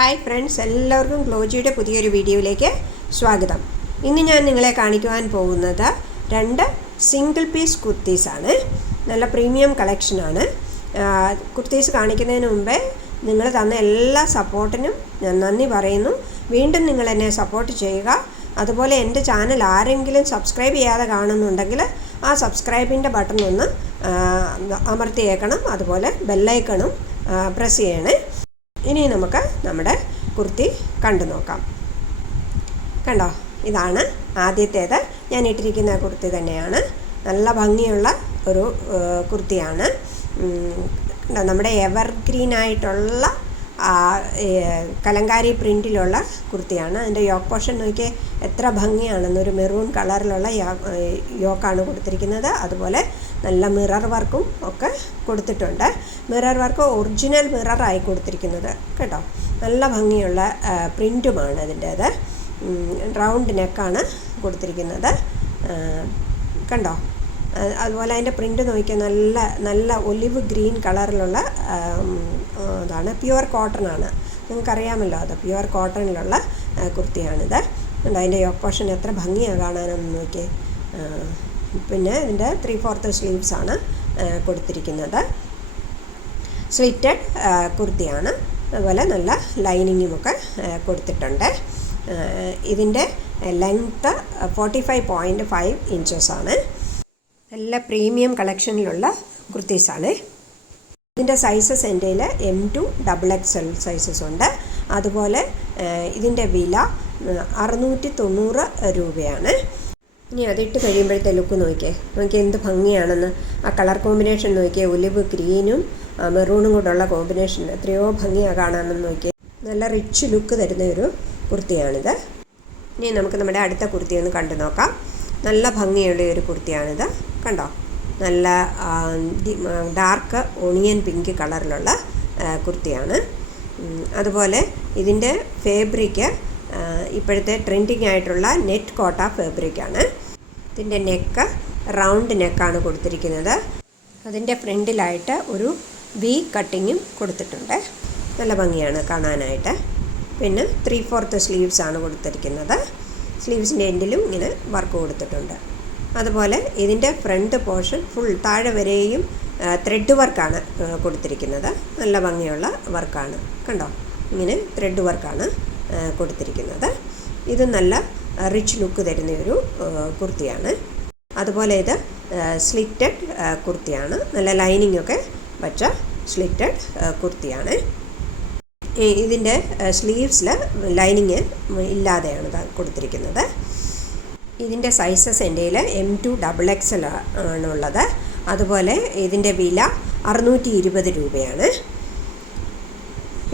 Hi friends എല്ലാവർക്കും ഗ്ലോജിയുടെ പുതിയൊരു വീഡിയോയിലേക്ക് സ്വാഗതം. ഇന്ന് ഞാൻ നിങ്ങളെ കാണിക്കുവാൻ പോകുന്നത് രണ്ട് സിംഗിൾ പീസ് കുർത്തീസാണ് നല്ല പ്രീമിയം കളക്ഷനാണ് കുർത്തീസ് കാണിക്കുന്നതിന് മുമ്പേ നിങ്ങൾ തന്ന എല്ലാ സപ്പോർട്ടിനും ഞാൻ നന്ദി പറയുന്നു. വീണ്ടും നിങ്ങൾ എന്നെ സപ്പോർട്ട് ചെയ്യുക. അതുപോലെ എന്റെ ചാനൽ ആരെങ്കിലും സബ്സ്ക്രൈബ് ചെയ്യാതെ കാണുന്നുണ്ടെങ്കിൽ ആ സബ്സ്ക്രൈബിന്റെ ബട്ടൺ ഒന്ന് അമർത്തിയേക്കണം. അതുപോലെ ബെല്ലൈക്കണും പ്രസ് ചെയ്യണേ. ഇനി നമുക്ക് നമ്മുടെ കുർത്തി കണ്ടു നോക്കാം. കണ്ടോ? ഇതാണ് ആദ്യത്തേത്. ഞാൻ ഇട്ടിരിക്കുന്ന കുർത്തി തന്നെയാണ്. നല്ല ഭംഗിയുള്ള ഒരു കുർത്തിയാണ്. നമ്മുടെ എവർഗ്രീൻ ആയിട്ടുള്ള കലങ്കാരി പ്രിന്റിലുള്ള കുർത്തിയാണ്. അതിന്റെ യോക്ക് പോർഷൻ നോക്കിയേ എത്ര ഭംഗിയാണെന്ന് ഒരു മെറൂൺ കളറിലുള്ള യോക്കാണ് കൊടുത്തിരിക്കുന്നത്. അതുപോലെ നല്ല മിറർ വർക്കും ഒക്കെ കൊടുത്തിട്ടുണ്ട്. മിറർ വർക്ക് ഒറിജിനൽ മിററായി കൊടുത്തിരിക്കുന്നത്. കേട്ടോ? നല്ല ഭംഗിയുള്ള പ്രിന്റുമാണ് അതിന്റേത് റൗണ്ട് നെക്കാണ് കൊടുത്തിരിക്കുന്നത്. കണ്ടോ? അതുപോലെ അതിന്റെ പ്രിന്റ് നോക്കിയാൽ നല്ല നല്ല ഒലിവ് ഗ്രീൻ കളറിലുള്ള ഇതാണ് പ്യുവർ കോട്ടൺ ആണ് നിങ്ങൾക്കറിയാമല്ലോ അത് പ്യുവർ കോട്ടണിലുള്ള കുർത്തിയാണിത്. കണ്ടോ അതിന്റെ യോക്ക് പോർഷൻ എത്ര ഭംഗിയാണ് കാണാനൊന്ന് നോക്കിയേ. പിന്നെ ഇതിന്റെ ത്രീ ഫോർത്ത് ആണ് കൊടുത്തിരിക്കുന്നത്. സ്ലിറ്റഡ് കുർത്തിയാണ്. അതുപോലെ നല്ല ലൈനിങ്ങുമൊക്കെ കൊടുത്തിട്ടുണ്ട്. ഇതിന്റെ length forty five point five ഇഞ്ചസാണ് നല്ല പ്രീമിയം കളക്ഷനിലുള്ള കുർത്തീസാണ്. ഇതിന്റെ സൈസസ് എന്റെ M to double X L sizes ഉണ്ട്. അതുപോലെ ഇതിന്റെ വില അറുന്നൂറ്റി തൊണ്ണൂറ് രൂപയാണ്. ഇനി അതിട്ട് കഴിയുമ്പോഴത്തെ ലുക്ക് നോക്കിയേ. നോക്കിയേ എന്ത് ഭംഗിയാണെന്ന്. ആ കളർ കോമ്പിനേഷൻ നോക്കിയേ. ഒലിവ് ഗ്രീനും മെറൂണും കൂടെയുള്ള കോമ്പിനേഷൻ എത്രയോ ഭംഗിയാണ് കാണാമെന്ന് നോക്കിയേ. നല്ല റിച്ച് ലുക്ക് തരുന്ന ഒരു കുർത്തിയാണിത്. ഇനി നമുക്ക് നമ്മുടെ അടുത്ത കുർത്തി ഒന്ന് കണ്ടു നോക്കാം. നല്ല ഭംഗിയുള്ള ഒരു കുർത്തിയാണിത്. കണ്ടോ? നല്ല ഡാർക്ക് ഓണിയൻ പിങ്ക് കളറിലുള്ള കുർത്തിയാണ്. അതുപോലെ ഇതിന്റെ ഫേബ്രിക്ക് ഇപ്പോഴത്തെ ട്രെൻഡിങ് ആയിട്ടുള്ള നെറ്റ് കോട്ട ഫാബ്രിക്കാണ്. ഇതിന്റെ നെക്ക് റൗണ്ട് നെക്കാണ് കൊടുത്തിരിക്കുന്നത്. അതിന്റെ ഫ്രണ്ടിലായിട്ട് ഒരു വി കട്ടിങ്ങും കൊടുത്തിട്ടുണ്ട്. നല്ല ഭംഗിയാണ് കാണാനായിട്ട്. പിന്നെ ത്രീ ഫോർത്ത് സ്ലീവ്സ് ആണ് കൊടുത്തിരിക്കുന്നത്. സ്ലീവ്സിന്റെ എൻഡിലും ഇങ്ങനെ വർക്ക് കൊടുത്തിട്ടുണ്ട്. അതുപോലെ ഇതിന്റെ ഫ്രണ്ട് പോർഷൻ ഫുൾ താഴെ വരെയും ത്രെഡ് വർക്കാണ് കൊടുത്തിരിക്കുന്നത്. നല്ല ഭംഗിയുള്ള വർക്കാണ് കണ്ടോ? ഇങ്ങനെ ത്രെഡ് വർക്കാണ് കൊടുത്തിരിക്കുന്നത്. ഇത് നല്ല റിച്ച് ലുക്ക് തരുന്ന ഒരു കുർത്തിയാണ്. അതുപോലെ ഇത് സ്ലിറ്റഡ് കുർത്തിയാണ്. നല്ല ലൈനിങ് ഒക്കെ വച്ച സ്ലിറ്റഡ് കുർത്തിയാണ്. ഇതിന്റെ സ്ലീവ്സിൽ ലൈനിങ് ഇല്ലാതെയാണ് കൊടുത്തിരിക്കുന്നത്. ഇതിന്റെ സൈസസ് എന്റെ എം ടു ഡബിൾ എക്സൽ ആണുള്ളത്. അതുപോലെ ഇതിന്റെ വില അറുന്നൂറ്റി ഇരുപത് രൂപയാണ്.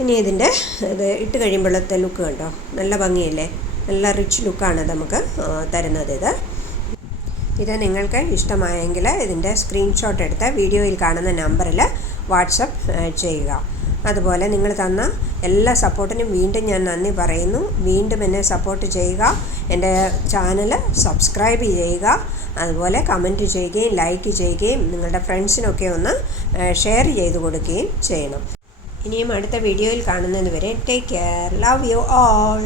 ഇനി ഇതിന്റെ ഇത് ഇട്ട് കഴിയുമ്പോഴത്തെ ലുക്ക് കണ്ടോ? നല്ല ഭംഗിയല്ലേ? നല്ല റിച്ച് ലുക്കാണ് നമുക്ക് തരുന്നത് ഇത്. ഇത് നിങ്ങൾക്ക് ഇഷ്ടമായെങ്കിൽ ഇതിന്റെ സ്ക്രീൻഷോട്ട് എടുത്ത് വീഡിയോയിൽ കാണുന്ന നമ്പറിൽ വാട്സപ്പ് ചെയ്യുക. അതുപോലെ നിങ്ങൾ തന്ന എല്ലാ സപ്പോർട്ടിനും വീണ്ടും ഞാൻ നന്ദി പറയുന്നു. വീണ്ടും എന്നെ സപ്പോർട്ട് ചെയ്യുക. എന്റെ ചാനൽ സബ്സ്ക്രൈബ് ചെയ്യുക. അതുപോലെ കമന്റ് ചെയ്യുകയും ലൈക്ക് ചെയ്യുകയും നിങ്ങളുടെ ഫ്രണ്ട്സിനൊക്കെ ഒന്ന് ഷെയർ ചെയ്ത് കൊടുക്കുകയും ചെയ്യണം. ഇനിയും അടുത്ത വീഡിയോയിൽ കാണുന്നതുവരെ take care. Love you all.